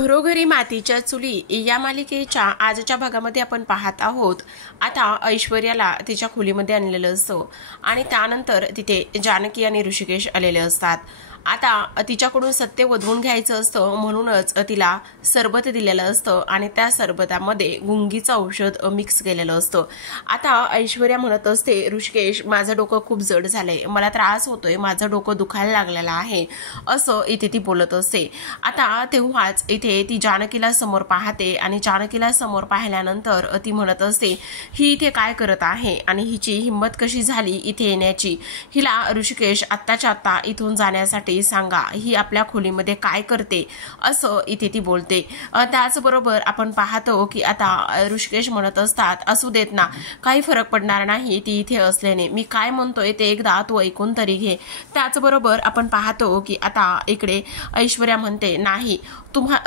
घरोघरी मातीच्या चुली या मालिकेच्या आजच्या भागामध्ये आपण पाहत आहोत। आता ऐश्वर्याला तिच्या खोलीमध्ये आणलेलं असतं आणि त्यानंतर तिथे जानकी आणि ऋषिकेश आलेले असतात। आता तिच्याकडून सत्य वधवून घ्यायचं असतं म्हणूनच तिला सरबत दिलेलं असतं आणि त्या सरबतामध्ये गुंगीचं औषध मिक्स केलेलं असतं। आता ऐश्वर्या म्हणत असते, ऋषिकेश माझं डोकं खूप जड झालंय, मला त्रास होतोय, माझं डोकं दुखायला लागलेलं आहे असं इथे ती बोलत असते। आता तेव्हाच इथे ती जानकीला समोर पाहते आणि जानकीला समोर पाहिल्यानंतर ती म्हणत असते, ही इथे काय करत आहे आणि हिची हिंमत कशी झाली इथे येण्याची, हिला ऋषिकेश आत्ताच्या आत्ता इथून जाण्यासाठी सांगा, ही आपल्या खोलीमध्ये काय करते असं इथे ती बोलते। त्याचबरोबर आपण पाहतो की आता ऋषिकेश म्हणत असतात, असू देत ना, काही फरक पडणार नाही ती इथे असल्याने, मी काय म्हणतोय ते एकदा तू ऐकून तरी घे। त्याचबरोबर आपण पाहतो की आता इकडे ऐश्वर्या म्हणते, नाही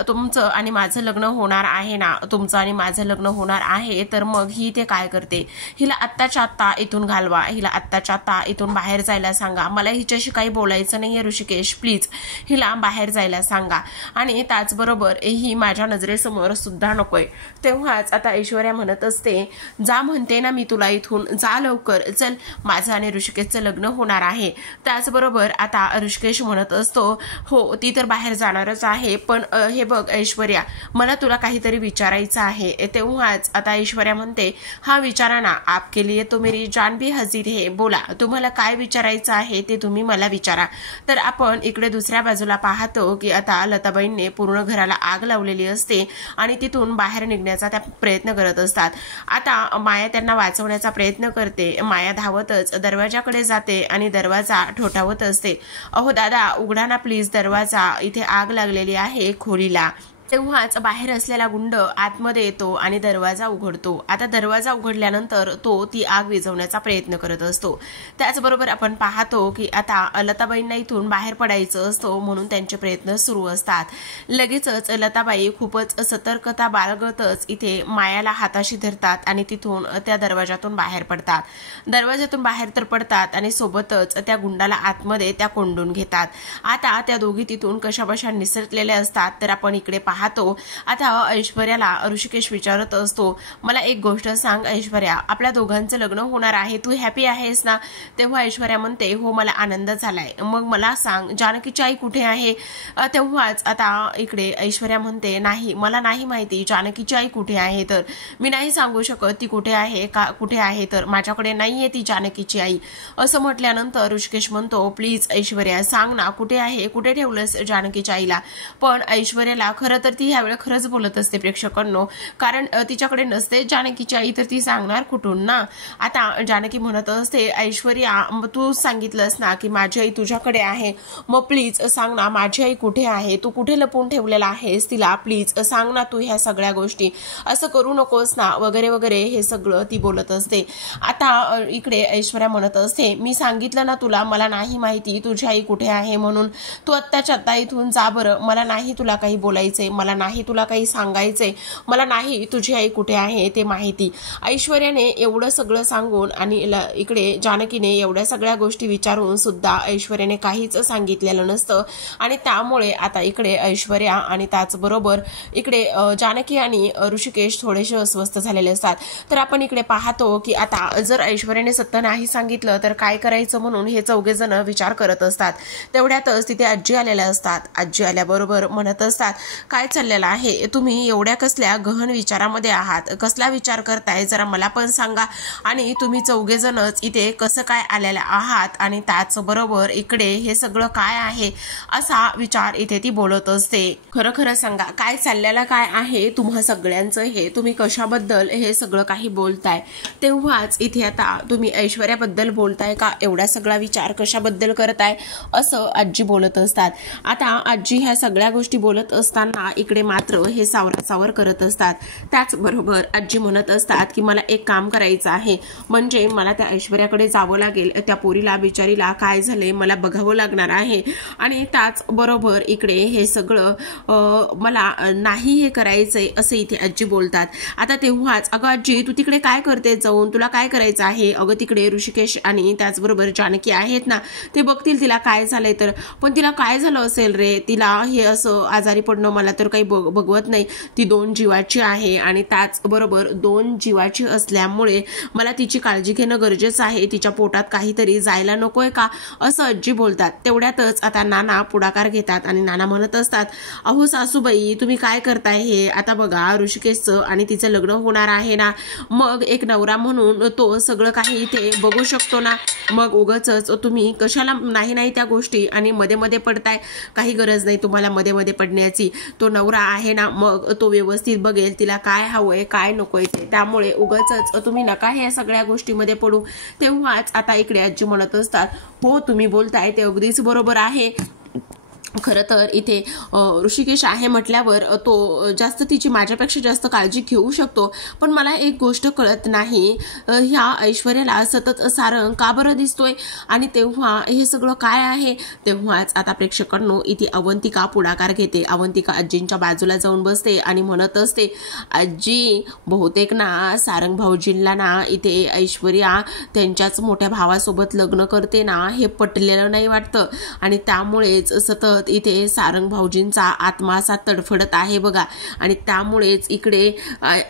तुमचं आणि माझं लग्न होणार आहे ना, तुमचं आणि माझं लग्न होणार आहे तर मग ही इथे काय करते, हिला आत्ताच्या आत्ता इथून घालवा, हिला आत्ताच्या आत्ता इथून बाहेर जायला सांगा, मला हिच्याशी काही बोलायचं नाहीये ऋषिकेश, प्लीज हिला बाहेर जायला सांगा आणि त्याचबरोबर ही माझ्या नजरेसमोर सुद्धा नकोय। तेव्हाच आता ऐश्वर्या म्हणत असते, जा म्हणते ना मी तुला इथून, जा लवकर चल, माझं आणि ऋषिकेशचं लग्न होणार आहे। त्याचबरोबर आता ऋषिकेश म्हणत असतो, हो ती तर बाहेर जाणारच आहे, पण हे बघ ऐश्वर्या, मला तुला काहीतरी विचारायचं आहे। तेव्हाच आता ऐश्वर्या म्हणते, हा विचारा ना, आपके लिए तो मेरी जान भी हाजिर है, बोला तुम्हाला काय विचारायचं आहे ते तुम्ही मला विचारा। तर आपण इकडे दुसऱ्या बाजूला पाहतो की आता लताबाईंनी पूर्ण घराला आग लावलेली असते आणि तिथून बाहेर निघण्याचा त्या प्रयत्न करत असतात। आता माया त्यांना वाचवण्याचा प्रयत्न करते, माया धावतच दरवाजाकडे जाते आणि दरवाजा ठोठावत असते, अहो दादा उघडा ना प्लीज दरवाजा, इथे आग लागलेली आहे खोलीला। तेव्हाच बाहेर असलेला गुंड आतमध्ये येतो आणि दरवाजा उघडतो। आता दरवाजा उघडल्यानंतर तो ती आग विझवण्याचा प्रयत्न करत असतो। त्याचबरोबर आपण पाहतो की आता लताबाईंना इथून बाहेर पडायचं असतो म्हणून त्यांचे प्रयत्न सुरू असतात। लगेचच लताबाई खूपच सतर्कता बाळगतच इथे मायाला हाताशी धरतात आणि तिथून त्या दरवाजातून बाहेर पडतात। दरवाजातून बाहेर तर पडतात आणि सोबतच त्या गुंडाला आतमध्ये त्या कोंडून घेतात। आता त्या दोघी तिथून कशाबशा निसटलेल्या असतात। तर आपण इकडे पाहतो आता ऐश्वर्याला ऋषिकेश विचारत असतो, मला एक गोष्ट सांग ऐश्वर्या, आपल्या दोघांचं लग्न होणार आहे, तू हॅपी आहेस ना? तेव्हा ऐश्वर्या म्हणते, हो मला आनंद झालाय, मग मला सांग जानकीची आई कुठे आहे? तेव्हाच आता इकडे ऐश्वर्या म्हणते, नाही मला नाही माहिती जानकीची आई कुठे आहे, तर मी नाही सांगू शकत ती कुठे आहे का कुठे आहे, तर माझ्याकडे नाहीये ती जानकीची आई असं म्हटल्यानंतर ऋषिकेश म्हणतो, प्लीज ऐश्वर्या सांग ना कुठे आहे, कुठे ठेवलंस जानकीच्या आईला? पण ऐश्वर्याला खरं तर ती ह्यावेळी खरंच बोलत असते प्रेक्षकांनो, कारण तिच्याकडे नसते जानकीची आई तर ती सांगणार कुठून ना। आता जानकी म्हणत असते, ऐश्वर्या तू सांगितलंस ना की माझी आई तुझ्याकडे आहे, मग प्लीज सांग ना माझी आई कुठे आहे, तू कुठे लपून ठेवलेला आहेस तिला, प्लीज सांग ना तू ह्या सगळ्या गोष्टी, असं करू नकोस ना वगैरे वगैरे हे सगळं ती बोलत असते। आता इकडे ऐश्वर्या म्हणत असते, मी सांगितलं ना तुला मला नाही माहिती तुझी आई कुठे आहे म्हणून, तू आत्ताच्या आत्ता इथून जा बरं, मला नाही तुला काही बोलायचंय, मला नाही तुला काही सांगायचंय, मला नाही तुझी आई कुठे आहे ते माहिती। ऐश्वर्याने एवढं सगळं सांगून आणि इकडे जानकीने एवढ्या सगळ्या गोष्टी विचारून सुद्धा ऐश्वर्याने काहीच सांगितलेलं नसतं आणि त्यामुळे आता इकडे ऐश्वर्या आणि त्याचबरोबर इकडे जानकी आणि ऋषिकेश थोडेसे अस्वस्थ झालेले असतात। तर आपण इकडे पाहतो की आता जर ऐश्वर्याने सत्य नाही सांगितलं तर काय करायचं म्हणून हे चौघे जण विचार करत असतात। तेवढ्यातच तिथे आजी आलेल्या असतात। आजी आल्याबरोबर म्हणत असतात, काय चाललेलं आहे, तुम्ही एवढ्या कसल्या गहन विचारामध्ये आहात, कसला विचार करताय जरा मला पण सांगा, आणि तुम्ही चौघे जणच इथे कसं काय आलेला आहात आणि त्याचबरोबर इकडे हे सगळं काय आहे असा विचार इथे ती बोलत असते। खरं खरं सांगा काय चाललेलं काय आहे तुम्हा सगळ्यांचं, हे तुम्ही कशाबद्दल हे सगळं काही बोलताय? तेव्हाच इथे आता तुम्ही ऐश्वर्याबद्दल बोलताय का, एवढा सगळा विचार कशाबद्दल करताय असं आजी बोलत असतात। आता आजी ह्या सगळ्या गोष्टी बोलत असताना इकडे मात्र हे सावरासावर करत असतात। त्याचबरोबर आजी म्हणत असतात की मला एक काम करायचं आहे, म्हणजे मला त्या ऐश्वर्याकडे जावं लागेल, त्या पोरीला बिचारीला काय झालंय मला बघावं लागणार आहे आणि त्याचबरोबर इकडे हे सगळं मला नाही हे करायचंय असं इथे आजी बोलतात। आता तेव्हाच, अगं आजी तू तिकडे काय करते जाऊन, तुला काय करायचं आहे? अगं तिकडे ऋषिकेश आणि त्याचबरोबर जानकी आहेत ना, ते बघतील तिला काय झालंय तर, पण तिला काय झालं असेल रे, तिला हे असं आजारी पडणं मला तर काही बघवत नाही, ती 2 जीवाची आहे आणि त्याचबरोबर 2 जीवाची असल्यामुळे मला तिची काळजी घेणं गरजेचं आहे, तिच्या पोटात काहीतरी जायला नकोय का, असं आजी बोलतात. तेवढ्यातच आता नाना पुढाकार घेतात आणि नाना म्हणत असतात, अहो सासूबाई तुम्ही काय करताय हे, आता बघा ऋषिकेशचं आणि तिचं लग्न होणार आहे ना, मग एक नवरा म्हणून तो सगळं काही इथे बघू शकतो ना, मग उगाचच तुम्ही कशाला नाही त्या गोष्टी आणि मध्ये मध्ये पडताय, काही गरज नाही तुम्हाला मध्ये मध्ये पडण्याची, तो नवरा आहे ना, मग तो व्यवस्थित बघेल तिला काय हवंय काय नकोय ते, त्यामुळे उगाचच तुम्ही नका या सगळ्या गोष्टीमध्ये पडू. तेव्हाच आता इकडे आजी म्हणत असतात, हो तुम्ही बोलताय ते अगदीच बरोबर आहे. खरं तर इथे ऋषिकेश आहे म्हटल्यावर तो जास्त तिची माझ्यापेक्षा जास्त काळजी घेऊ शकतो, पण मला एक गोष्ट कळत नाही, ह्या ऐश्वर्याला सतत सारंग का बरं दिसतोय आणि तेव्हा हे सगळं काय आहे. तेव्हाच आता प्रेक्षकांनो इथे अवंतिका पुढाकार घेते. अवंतिका आजींच्या बाजूला जाऊन बसते आणि म्हणत असते, आजी बहुतेक ना सारंग भाऊजींना ना इथे ऐश्वर्या त्यांच्याच मोठ्या भावासोबत लग्न करते ना, हे पटलेलं नाही वाटतं आणि त्यामुळेच सतत इथे सारंग भाऊजींचा आत्मा असा तडफडत आहे बघा, आणि त्यामुळेच इकडे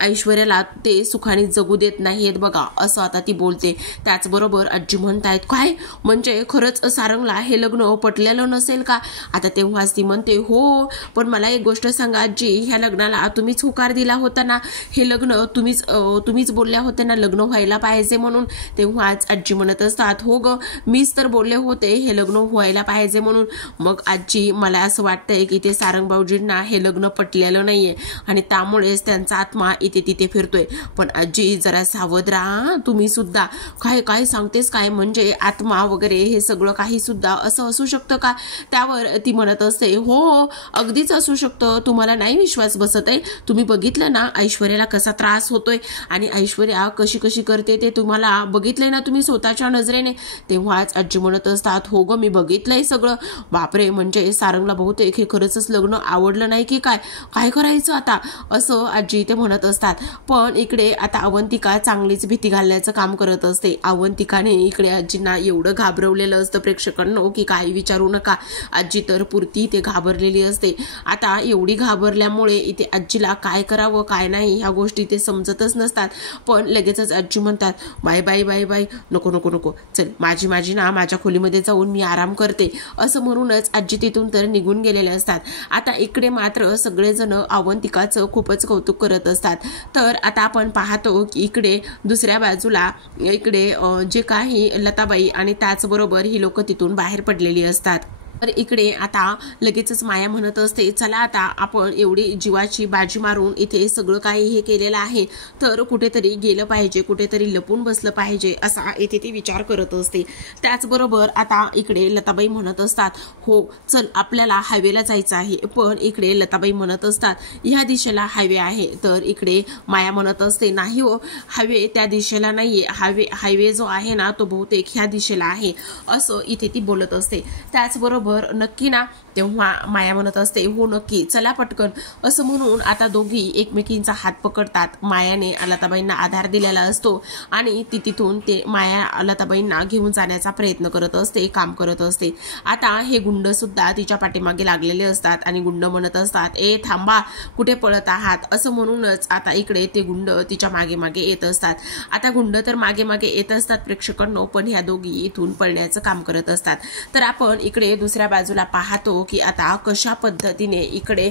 ऐश्वर्याला ते सुखाने जगू देत नाहीयेत बघा, असं आता ती बोलते. त्याचबरोबर आजी म्हणतायत, काय म्हणजे खरंच सारंगला हे लग्न पटलेलं नसेल का. आता तेव्हाच ती म्हणते, हो पण मला एक गोष्ट सांगा आजी, ह्या लग्नाला तुम्हीच होकार दिला होता ना, हे लग्न तुम्हीच बोलल्या होत्या ना लग्न व्हायला पाहिजे म्हणून. तेव्हाच आजी म्हणत असतात, हो ग मीच तर बोलले होते हे लग्न व्हायला पाहिजे म्हणून. मग आजी मला असं वाटतंय की ते सारंग भाऊजींना हे लग्न पटलेलं नाहीये आणि त्यामुळेच त्यांचा आत्मा इथे तिथे फिरतोय. पण आजी जरा सावध राहा तुम्ही सुद्धा. काय सांगतेस काय, म्हणजे आत्मा वगैरे हे सगळं काही सुद्धा असं असू शकतं का. त्यावर ती म्हणत असते, हो अगदीच असू शकतं, तुम्हाला नाही विश्वास बसत आहे, तुम्ही बघितलं ना ऐश्वर्याला कसा त्रास होतोय आणि ऐश्वर्या कशी करते ते तुम्हाला बघितलंय ना तुम्ही स्वतःच्या नजरेने. तेव्हाच आजी म्हणत असतात, हो ग मी बघितलंय सगळं. बापरे, म्हणजे सारंगला बहुतेक हे खरंच लग्न आवडलं नाही की काय करायचं आता, असं आजी ते म्हणत असतात. पण इकडे आता अवंतिका चांगलीच भीती घालण्याचं काम करत असते. अवंतिकाने इकडे आजींना एवढं घाबरवलेलं असतं प्रेक्षकांनो की काही विचारू नका. आजी तर पुरती ते घाबरलेली असते. आता एवढी घाबरल्यामुळे इथे आजीला काय करावं काय नाही ह्या गोष्टी ते समजतच नसतात. पण लगेचच आजी म्हणतात, बाय बाय बाय बाय, नको चल माझी ना माझ्या खोलीमध्ये जाऊन मी आराम करते, असं म्हणूनच आजी तिथून तर निघून गेलेले असतात. आता इकडे मात्र सगळेजण अवंतिकाचं खूपच कौतुक करत असतात. तर आता आपण पाहतो की इकडे दुसऱ्या बाजूला इकडे जे काही लताबाई आणि त्याचबरोबर ही लोक तिथून बाहेर पडलेली असतात. तर इकडे आता लगेचच माया म्हणत असते, चला आता आपण एवढी जीवाची बाजी मारून इथे सगळं काही हे केलेलं आहे, तर कुठेतरी गेलं पाहिजे, कुठेतरी लपून बसलं पाहिजे, असा इथे ती विचार करत असते. त्याचबरोबर आता इकडे लताबाई म्हणत असतात, हो चल आपल्याला हायवेला जायचं आहे. पण इकडे लताबाई म्हणत असतात, ह्या दिशेला हायवे आहे. तर इकडे माया म्हणत असते, नाही हो हायवे त्या दिशेला नाहीये, हायवे जो आहे ना तो बहुतेक ह्या दिशेला आहे, असं इथे ती बोलत असते. त्याचबरोबर नक्की ना. तेव्हा माया म्हणत असते, हो नक्की चला पटकन, असं म्हणून आता दोघी एकमेकींचा हात पकडतात. मायाने लताबाईंना आधार दिलेला असतो आणि ती तिथून ते माया लताबाईंना घेऊन जाण्याचा प्रयत्न करत असते, काम करत असते. आता हे गुंड सुद्धा तिच्या पाठीमागे लागलेले असतात आणि गुंड म्हणत असतात, ए थांबा कुठे पळत आहात, असं म्हणूनच आता इकडे ते गुंड तिच्या मागे येत असतात. आता गुंड तर मागे येत असतात प्रेक्षकांनो, पण ह्या दोघी इथून पळण्याचं काम करत असतात. तर आपण इकडे दुसऱ्या बाजूला पाहतो की आता कशा पद्धतीने इकडे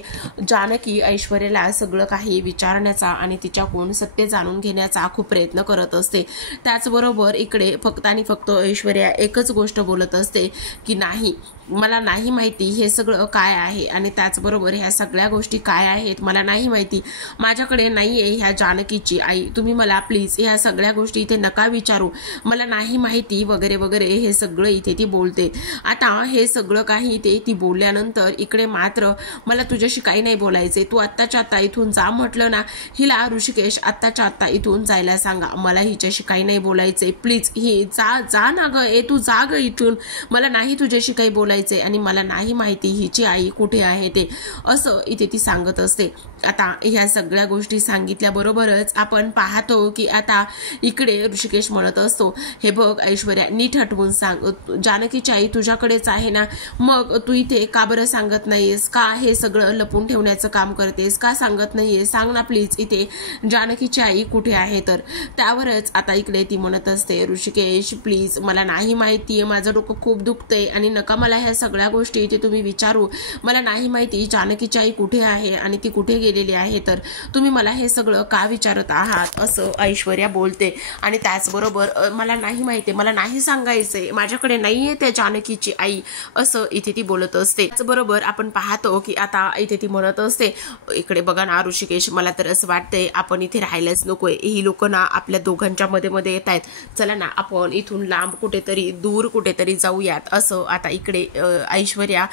जानकी ऐश्वर्याला सगळं काही विचारण्याचा आणि तिच्याकडून सत्य जाणून घेण्याचा खूप प्रयत्न करत असते. त्याचबरोबर इकडे फक्त आणि फक्त ऐश्वर्या एकच गोष्ट बोलत असते की नाही, मला नाही माहिती हे सगळं काय आहे आणि त्याचबरोबर ह्या सगळ्या गोष्टी काय आहेत मला नाही माहिती, माझ्याकडे नाहीये ह्या जानकीची आई, तुम्ही मला प्लीज ह्या सगळ्या गोष्टी इथे नका विचारू, मला नाही माहिती वगैरे वगैरे हे सगळं इथे ती बोलते. आता हे सगळं काही इथे ती बोलल्यानंतर इकडे मात्र मला तुझ्याशी काही नाही बोलायचे, तू आत्ताच्या आत्ता इथून जा म्हटलं ना. हिला ऋषिकेश आत्ताच्या आत्ता इथून जायला सांगा, मला हिच्याशी काही नाही बोलायचे, प्लीज ही जा ना ग, तू जा ग इथून, मला नाही तुझ्याशी काही बोलायचं. सांगायचंय आणि मला नाही माहिती हिची आई कुठे आहे ते, असं इथे ती सांगत असते. आता ह्या सगळ्या गोष्टी सांगितल्याबरोबरच आपण पाहतो की आता इकडे ऋषिकेश म्हणत असतो, हे बघ ऐश्वर्या, नीट हटवून सांग, जानकीची आई तुझ्याकडेच आहे ना, मग तू इथे का बरं सांगत नाहीयेस, का हे सगळं लपून ठेवण्याचं काम करतेस, का सांगत नाहीयेस, सांग ना प्लीज इथे जानकीची आई कुठे आहे. तर त्यावरच आता इकडे ती म्हणत असते, ऋषिकेश प्लीज मला नाही माहितीये, माझं डोकं खूप दुखतंय आणि नका मला ह्या सगळ्या गोष्टी इथे तुम्ही विचारू, मला नाही माहिती जानकीची आई कुठे आहे आणि ती कुठे गेलेली आहे, तर तुम्ही मला हे सगळं का विचारत आहात, असं ऐश्वर्या बोलते. आणि त्याचबरोबर मला नाही माहिती, मला नाही सांगायचंय, माझ्याकडे नाहीये त्या जानकीची आई, असं इथे ती बोलत असते. त्याचबरोबर आपण पाहतो की आता इथे ती म्हणत असते, इकडे बघा ना ऋषिकेश, मला तर असं वाटतंय आपण इथे राहायलाच नकोय, ही लोक ना आपल्या दोघांच्या मध्ये येत आहेत, चला ना आपण इथून लांब कुठेतरी दूर कुठेतरी जाऊयात, असं आता इकडे ऐश्वर्या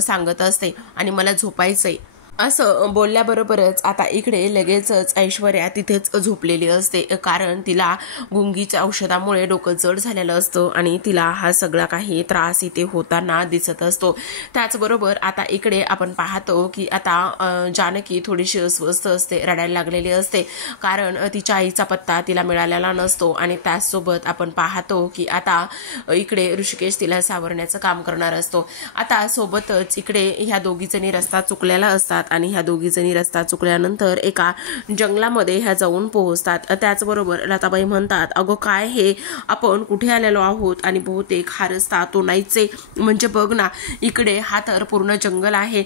सांगत असते. आणि मला झोपायचंय, असं बोलल्याबरोबरच आता इकडे लगेचच ऐश्वर्या तिथेच झोपलेली असते, कारण तिला गुंगीच्या औषधामुळे डोकं जड झालेलं असतं आणि तिला हा सगळा काही त्रास इथे होताना दिसत असतो. त्याचबरोबर आता इकडे आपण पाहतो की आता जानकी थोडीशी अस्वस्थ असते, रडायला लागलेली असते, कारण तिच्या आईचा पत्ता तिला मिळालेला नसतो. आणि त्याचसोबत आपण पाहतो की आता इकडे ऋषिकेश तिला सावरण्याचं काम करणार असतो. आता सोबतच इकडे ह्या दोघीजणी रस्ता चुकलेला असतात आणि ह्या दोघी जणी रस्ता चुकल्यानंतर एका जंगलामध्ये ह्या जाऊन पोहोचतात. त्याचबरोबर लताबाई म्हणतात, अगं काय हे, आपण कुठे आलेलो आहोत आणि बहुतेक हा रस्ता तो नाहीच, म्हणजे बघ ना इकडे हा तर पूर्ण जंगल आहे.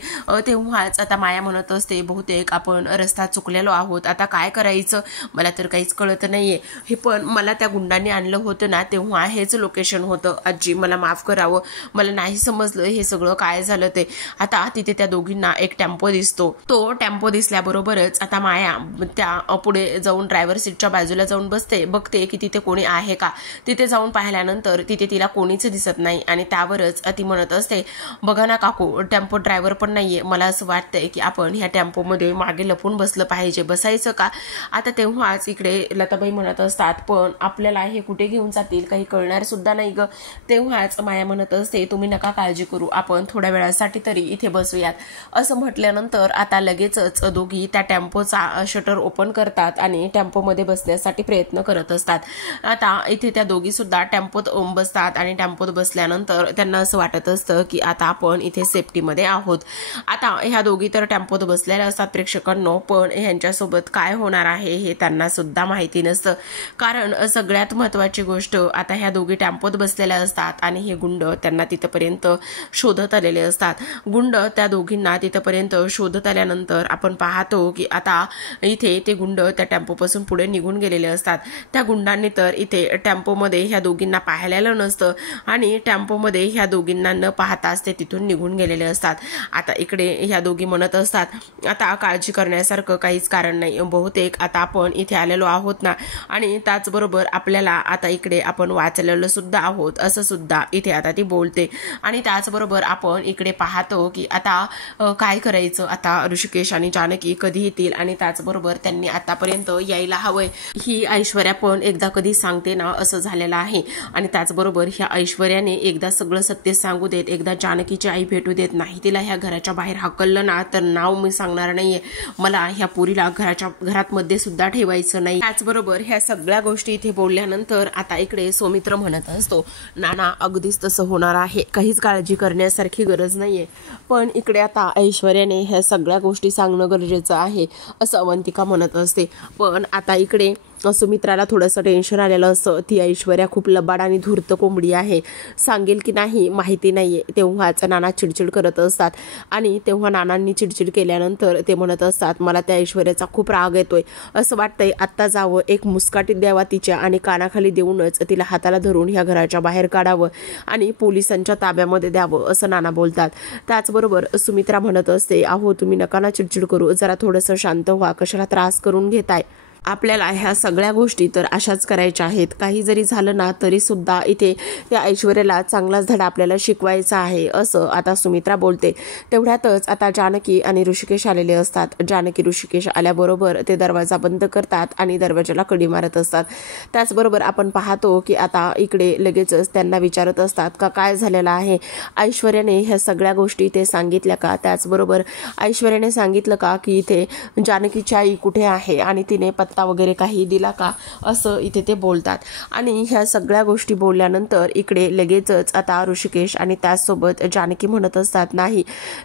तेव्हाच आता माया म्हणत असते, बहुतेक आपण रस्ता चुकलेलो आहोत, आता काय करायचं, मला तर काहीच कळत नाहीये, हे पण मला त्या गुंडांनी आणलं होतं ना तेव्हा हेच लोकेशन होतं, आजी मला माफ करावं, मला नाही समजलं हे सगळं काय झालं ते. आता तिथे त्या दोघींना एक टेम्पो दिसतो, तो टेम्पो दिसल्याबरोबरच आता माया त्या पुढे जाऊन ड्रायव्हर सीटच्या बाजूला जाऊन बघते की तिथे कोणी आहे का. तिथे जाऊन पाहिल्यानंतर तिथे तिला कोणीच दिसत नाही आणि त्यावरच ती म्हणत असते, बघा ना काकू, टेम्पो ड्रायव्हर पण नाहीये, मला असं वाटतंय की आपण ह्या टेम्पोमध्ये मागे लपून बसलं पाहिजे, बसायचं का. आता तेव्हाच इकडे लताबाई म्हणत असतात, पण आपल्याला हे कुठे घेऊन जातील काही कळणार सुद्धा नाही ग. तेव्हाच माया म्हणत असते, तुम्ही नका काळजी करू, आपण थोड्या वेळासाठी तरी इथे बसूयात. असं म्हटल्यानंतर आता लगेचच दोघी त्या टेम्पोचा शटर ओपन करतात आणि टेम्पोमध्ये बसण्यासाठी प्रयत्न करत असतात. आता इथे त्या दोघी सुद्धा टेम्पोत बसतात आणि टेम्पोत बसल्यानंतर त्यांना असं वाटत असतं की आता आपण इथे सेफ्टीमध्ये आहोत. आता ह्या दोघी तर टेम्पोत बसलेल्या असतात प्रेक्षकांनो, पण ह्यांच्यासोबत काय होणार आहे हे त्यांना सुद्धा माहिती नसतं, कारण सगळ्यात महत्वाची गोष्ट आता ह्या दोघी टेम्पोत बसलेल्या असतात आणि हे गुंड त्यांना तिथपर्यंत शोधत आलेले असतात. गुंड त्या दोघींना तिथपर्यंत शोधत आल्यानंतर आपण पाहतो की आता इथे ते गुंड त्या टेम्पोपासून पुढे निघून गेलेले असतात. त्या गुंडांनी तर इथे टेम्पोमध्ये ह्या दोघींना पाहिलेलं नसतं आणि टेम्पोमध्ये ह्या दोघींना न पाहताच ते तिथून निघून गेलेले असतात. आता इकडे ह्या दोघी म्हणत असतात, आता काळजी करण्यासारखं काहीच कारण नाही, बहुतेक आता आपण इथे आलेलो आहोत ना, आणि त्याचबरोबर आपल्याला आता इकडे आपण वाचलेलं सुद्धा आहोत, असं सुद्धा इथे आता ती बोलते. आणि त्याचबरोबर आपण इकडे पाहतो की आता काय करायचं, आता ऋषिकेश आणि जानकी कधी येतील आणि त्याचबरोबर त्यांनी आतापर्यंत यायला हवंय, ही ऐश्वर्या पण एकदा कधी सांगते ना, असं झालेलं आहे. आणि त्याचबरोबर ह्या ऐश्वर्याने एकदा सगळं सत्य सांगू देत, एकदा जानकीची आई भेटू देत, नाही तिला ह्या घराच्या बाहेर हाकललं ना तर नाव मी सांगणार नाहीये, मला ह्या पुरीला घरात मध्ये सुद्धा ठेवायचं नाही. त्याचबरोबर ह्या सगळ्या गोष्टी इथे बोलल्यानंतर आता इकडे सौमित्र म्हणत असतो, नाना अगदीच तसं होणार आहे, काहीच काळजी करण्यासारखी गरज नाहीये. पण इकडे आता ऐश्वर्याने ह्या सगळ्या गोष्टी सांगणं गरजेचं आहे, असं अवंतिका म्हणत असते. पण आता इकडे सुमित्राला थोडंसं टेन्शन आलेलं असतं, ती ऐश्वर्या खूप लबाड आणि धूर्त कोंबडी आहे, सांगेल की नाही माहिती नाहीये. तेव्हाच नाना चिडचिड करत असतात आणि तेव्हा नानांनी चिडचिड केल्यानंतर ते म्हणत असतात, मला त्या ऐश्वर्याचा खूप राग येतोय, असं वाटतंय आत्ता जावं, एक मुस्काटीत द्यावा तिच्या आणि कानाखाली देऊनच तिला हाताला धरून ह्या घराच्या बाहेर काढावं आणि पोलिसांच्या ताब्यामध्ये द्यावं, असं नाना बोलतात. त्याचबरोबर सुमित्रा म्हणत असते, अहो तुम्ही नका ना चिडचिड करू, जरा थोडंसं शांत व्हा, कशाला त्रास करून घेताय. आपल्याला ह्या सगळ्या गोष्टी तर अशाच करायच्या आहेत. काही जरी झालं ना तरी सुद्धा इथे त्या ऐश्वर्याला चांगलाच धडा आपल्याला शिकवायचा आहे, असं आता सुमित्रा बोलते. तेवढ्यातच आता जानकी आणि ऋषिकेश आलेले असतात. जानकी ऋषिकेश आल्याबरोबर ते दरवाजा बंद करतात आणि दरवाजाला कडी मारत असतात. त्याचबरोबर आपण पाहतो की आता इकडे लगेचच त्यांना विचारत असतात का काय झालेलं आहे. ऐश्वर्याने ह्या सगळ्या गोष्टी ते सांगितल्या का? त्याचबरोबर ऐश्वर्याने सांगितलं का की इथे जानकीची आई कुठे आहे आणि तिने पत्ता वगैरे काही दिला का, असं इथे ते बोलतात. आणि ह्या सगळ्या गोष्टी बोलल्यानंतर इकडे लगेचच आता ऋषिकेश आणि त्याचसोबत जानकी म्हणत असतात नाही,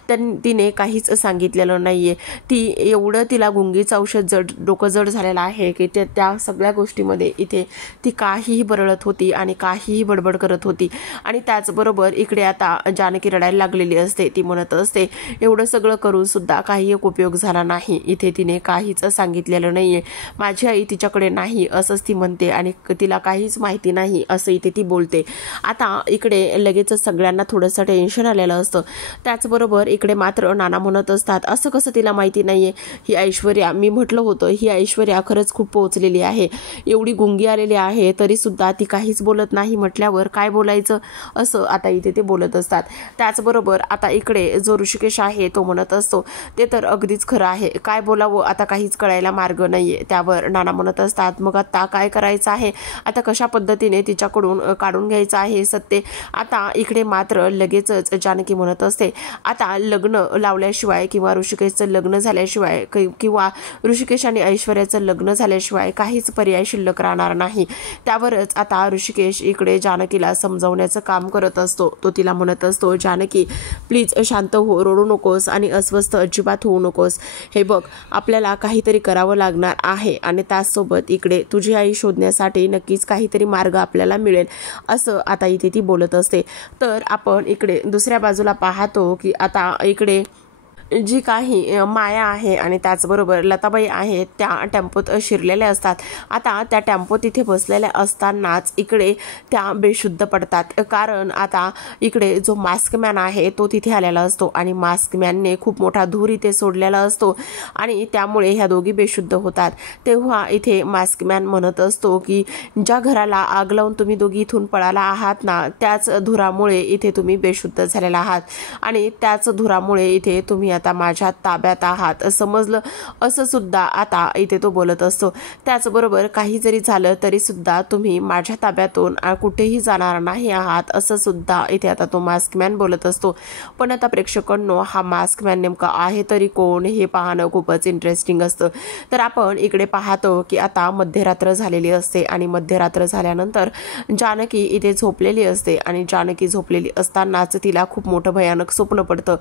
तिने काहीच सांगितलेलं नाहीये. ती एवढं तिला गुंगीचं औषध डोकं जड झालेलं आहे की त्या सगळ्या गोष्टीमध्ये इथे ती काहीही बरळत होती आणि काहीही बडबड करत होती. आणि त्याचबरोबर इकडे आता जानकी रडायला लागलेली असते. ती म्हणत असते एवढं सगळं करून सुद्धा काही एक उपयोग झाला नाही. इथे तिने काहीच सांगितलेलं नाहीये. माझी आई तिच्याकडे नाही असंच ती म्हणते आणि तिला काहीच माहिती नाही असं इथे ती बोलते. आता इकडे लगेच सगळ्यांना थोडंसं टेन्शन आलेलं असतं. त्याचबरोबर इकडे मात्र नाना म्हणत असतात असं कसं तिला माहिती नाहीये. ही ऐश्वर्या, मी म्हटलं होतं ही ऐश्वर्या खरंच खूप पोहोचलेली आहे. एवढी गुंगी आलेली आहे तरी सुद्धा ती काहीच बोलत नाही म्हटल्यावर काय बोलायचं, असं आता इथे ते बोलत असतात. त्याचबरोबर आता इकडे जो ऋषिकेश आहे तो म्हणत असतो ते तर अगदीच खरं आहे, काय बोलावं आता काहीच कळायला मार्ग नाहीये. त्यावर नाना म्हणत असतात मग आता काय करायचं आहे, आता कशा पद्धतीने तिच्याकडून काढून घ्यायचं आहे सत्य. आता इकडे मात्र लगेचच जानकी म्हणत असते आता लग्न लावल्याशिवाय किंवा ऋषिकेशचं लग्न झाल्याशिवाय किंवा ऋषिकेश आणि ऐश्वर्याचं लग्न झाल्याशिवाय काहीच पर्याय शिल्लक राहणार नाही. त्यावरच आता ऋषिकेश इकडे जानकीला समजावण्याचं काम करत असतो. तो तिला म्हणत असतो जानकी प्लीज शांत हो, रडू नकोस आणि अस्वस्थ अजिबात होऊ नकोस. हे बघ आपल्याला काहीतरी करावं लागणार आहे आणि त्याचसोबत इकडे तुझी आई शोधण्यासाठी नक्कीच काहीतरी मार्ग आपल्याला मिळेल, असं आता इथे ती बोलत असते. तर आपण इकडे दुसऱ्या बाजूला पाहतो की आता इकडे जी काही माया आहे आणि त्याचबरोबर लताबाई आहेत त्या टेम्पोत शिरलेल्या असतात. आता त्या टेम्पोत इथे बसलेल्या असतानाच इकडे त्या बेशुद्ध पडतात. कारण आता इकडे जो मास्कमॅन आहे तो तिथे आलेला असतो आणि मास्कमॅनने खूप मोठा धूर इथे सोडलेला असतो आणि त्यामुळे ह्या दोघी बेशुद्ध होतात. तेव्हा इथे मास्कमॅन म्हणत असतो की ज्या घराला आग लावून तुम्ही दोघी इथून पळाला आहात ना, त्याच धुरामुळे इथे तुम्ही बेशुद्ध झालेला आहात आणि त्याच धुरामुळे इथे तुम्ही आता माझ्या ताब्यात आहात, समजलं, असं सुद्धा आता इथे तो बोलत असतो. त्याचबरोबर काही जरी झालं तरी सुद्धा तुम्ही माझ्या ताब्यातून कुठेही जाणार नाही आहात, असं सुद्धा इथे आता तो मास्कमॅन बोलत असतो. पण आता प्रेक्षकांनो हा मास्कमॅन नेमका आहे तरी कोण हे पाहणं खूपच इंटरेस्टिंग असतं. तर आपण इकडे पाहतो की आता मध्यरात्र झालेली असते आणि मध्यरात्र झाल्यानंतर जानकी इथे झोपलेली असते आणि जानकी झोपलेली असतानाच तिला खूप मोठं भयानक स्वप्न पडतं.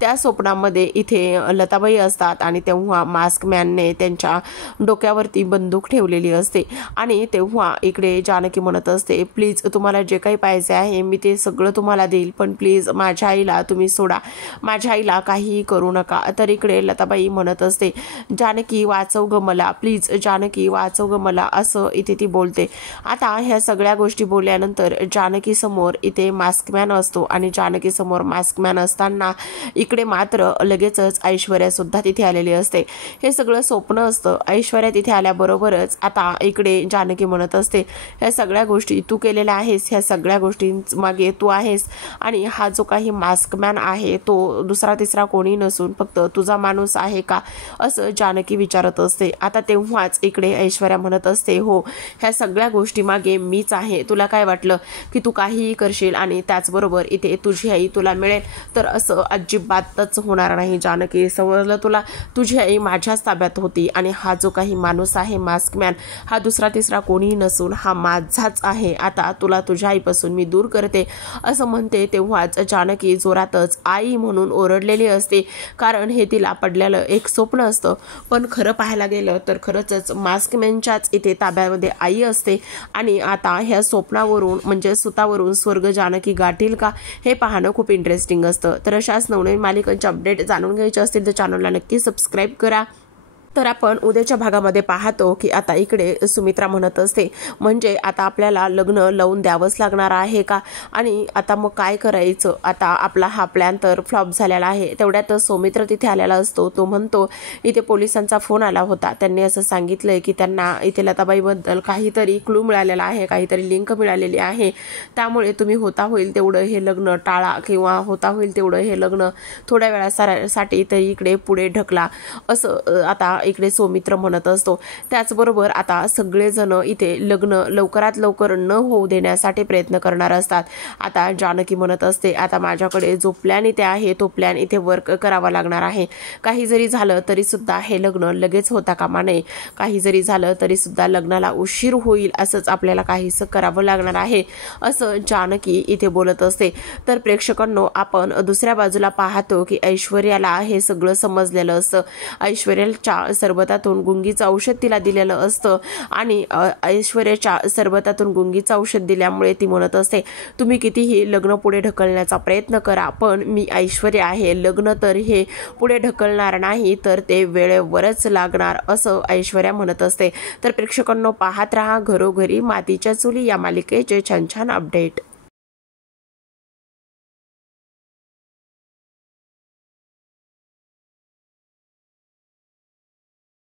त्या स्वप्नामध्ये इथे लताबाई असतात आणि तेव्हा मास्कमॅनने त्यांच्या डोक्यावरती बंदूक ठेवलेली असते आणि तेव्हा इकडे जानकी म्हणत असते प्लीज तुम्हाला जे काही पाहिजे आहे मी ते सगळं तुम्हाला देईल, पण प्लीज माझ्या आईला तुम्ही सोडा, माझ्या आईला काहीही करू नका. तर इकडे लताबाई म्हणत असते जानकी वाचव ग मला, प्लीज जानकी वाचव ग मला, असं इथे ती बोलते. आता ह्या सगळ्या गोष्टी बोलल्यानंतर जानकी समोर इथे मास्कमॅन असतो आणि जानकी समोर मास्कमॅन असताना इकडे मात्र लगेचच ऐश्वर्या सुद्धा तिथे आलेली असते. हे सगळं स्वप्न असतं. ऐश्वर्या तिथे आल्याबरोबरच आता इकडे जानकी म्हणत असते ह्या सगळ्या गोष्टी तू केलेल्या आहेस, ह्या सगळ्या गोष्टींमागे तू आहेस आणि हा जो काही मास्कमॅन आहे तो दुसरा तिसरा कोणी नसून फक्त तुझा माणूस आहे का, असं जानकी विचारत असते. आता तेव्हाच इकडे ऐश्वर्या म्हणत असते हो ह्या सगळ्या गोष्टी मागे मीच आहे, तुला काय वाटलं की तू काहीही करशील आणि त्याचबरोबर इथे तुझी आई तुला मिळेल, तर असं अजिबातच होणार नाही जानकी, समजलं तुला, तुझी आई माझ्याच ताब्यात होती आणि हा जो काही माणूस आहे मास्कमॅन हा दुसरा तिसरा कोणीही नसून हा माझाच आहे. आता तुला तुझ्या आईपासून मी दूर करते, असं म्हणते. तेव्हाच जानकी जोरातच आई म्हणून ओरडलेली असते, कारण हे तिला पडलेलं एक स्वप्न असतं. पण खरं पाहायला गेलं तर खरंच मास्कमॅनच्याच इथे ताब्यामध्ये आई असते आणि आता ह्या स्वप्नावरून म्हणजे सुतावरून स्वर्ग जानकी गाठील का हे पाहणं खूप इंटरेस्टिंग असतं. तर अशाच नवनवीन मालिकांचे अपडेट जाणून घ्यायचे असतील तर चॅनलला नक्की सबस्क्राईब करा. तर आपण उद्याच्या भागामध्ये पाहतो की आता इकडे सुमित्रा म्हणत असते, म्हणजे आता आपल्याला लग्न लावून द्यावंच लागणार आहे का, आणि आता मग काय करायचं, आता आपला हा प्लॅन तर फ्लॉप झालेला आहे. तेवढ्यात सौमित्र तिथे आलेला असतो. तो म्हणतो, इथे पोलिसांचा फोन आला होता, त्यांनी असं सांगितलंय की त्यांना इथे लताबाईबद्दल काहीतरी क्लू मिळालेला आहे, काहीतरी लिंक मिळालेली आहे, त्यामुळे तुम्ही होता होईल तेवढं हे लग्न टाळा किंवा होता होईल तेवढं हे लग्न थोड्या वेळासाठी तरी इकडे पुढे ढकला, असं आता इकडे सौमित्र म्हणत असतो. त्याचबरोबर आता सगळेजण इथे लग्न लवकरात लवकर न होऊ देण्यासाठी प्रयत्न करणार असतात. आता जानकी म्हणत असते, आता माझ्याकडे जो प्लॅन इथे आहे तो प्लॅन इथे वर्क करावा लागणार आहे. काही जरी झालं तरी सुद्धा हे लग्न लगेच होता कामा नये, काही जरी झालं तरी सुद्धा लग्नाला उशीर होईल असंच आपल्याला काहीसं करावं लागणार आहे, असं जानकी इथे बोलत असते. तर प्रेक्षकांनो, आपण दुसऱ्या बाजूला पाहतो की ऐश्वर्याला हे सगळं समजलेलं असतं. ऐश्वर्याच्या सरबतातून गुंगीचं औषध तिला दिलेलं असतं आणि ऐश्वर्याच्या सरबतातून गुंगीचं औषध दिल्यामुळे ती म्हणत असते, तुम्ही कितीही लग्न पुढे ढकलण्याचा प्रयत्न करा, पण मी ऐश्वर्या आहे, लग्न तर हे पुढे ढकलणार नाही, तर ते वेळेवरच लागणार, असं ऐश्वर्या म्हणत असते. तर प्रेक्षकांनो, पाहत रहा घरोघरी मातीच्या चुली या मालिकेचे छान छान अपडेट.